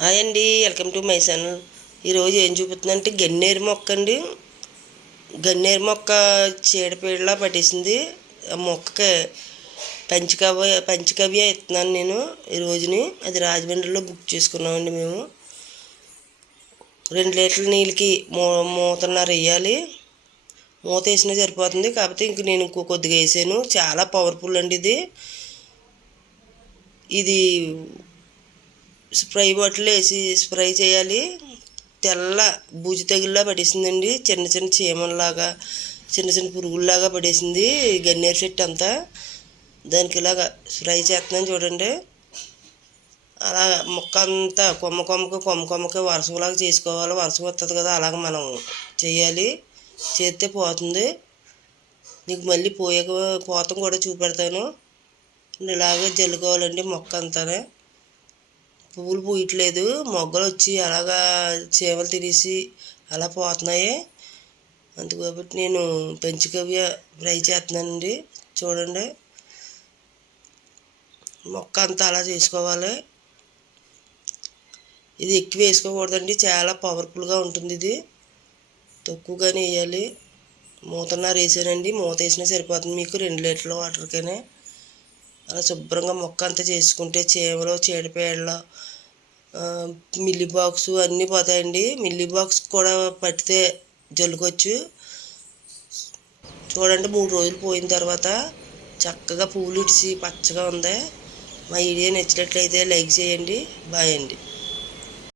Hi అండి, welcome to my channel. ఈరోజు ఏం చూపుతుందంటే గన్నేరు మొక్క అండి. గన్నేరు మొక్క చీడపీడలా పట్టేసింది. ఆ మొక్కకి పంచకవ్య ఇస్తున్నాను నేను ఈ రోజుని. అది రాజమండ్రిలో బుక్ చేసుకున్నామండి మేము. 2 లీటర్ల నీళ్ళకి మూతన్నర వేయాలి. మూత వేసినా సరిపోతుంది, కాకపోతే ఇంక నేను కొద్దిగా వేసాను. చాలా పవర్ఫుల్ అండి ఇది. ఇది స్ప్రే బాటిల్ వేసి స్ప్రే చేయాలి. తెల్ల బూజు తెగుల్లా పడేసిందండి. చిన్న చిన్న చీమల్లాగా, చిన్న చిన్న పురుగుల్లాగా పడేసింది గన్నేరు చెట్టు అంతా. దానికి ఇలాగా స్ప్రే చేస్తున్నాను చూడండి. అలా మొక్క అంతా కొమ్మకి వర్షంలాగా చేసుకోవాలి. వర్షం వస్తుంది కదా, అలాగ మనం చేయాలి. చేస్తే పోతుంది. నీకు మళ్ళీ పోతం కూడా చూపెడతాను. ఇలాగే జల్లుకోవాలండి మొక్క అంతానే. పువ్వులు పూయట్లేదు, మొగ్గలు వచ్చి అలాగా చీమలు తినేసి అలా పోతున్నాయి. అందుకబట్టి నేను పంచగవ్య ఫ్రై చేస్తున్నానండి. చూడండి, మొక్క అంతా అలా చేసుకోవాలి. ఇది ఎక్కువ వేసుకోకూడదండి, చాలా పవర్ఫుల్గా ఉంటుంది. ఇది తక్కువగానే వేయాలి. మూతన్నర వేసానండి. మూత వేసినా సరిపోతుంది మీకు 2 లీటర్ల వాటర్కనే. అలా శుభ్రంగా మొక్క అంతా చేసుకుంటే చీమలు, చీడపీడలు, మిల్లీ బాక్స్ అన్నీ పోతాయండి. మిల్లీ బాక్స్ కూడా పట్టితే జల్లుకోవచ్చు. చూడండి, 3 రోజులు పోయిన తర్వాత చక్కగా పూలు ఇడిచి పచ్చగా ఉంది. మా వీడియో నచ్చినట్లయితే లైక్ చేయండి. బాయ్ అండి.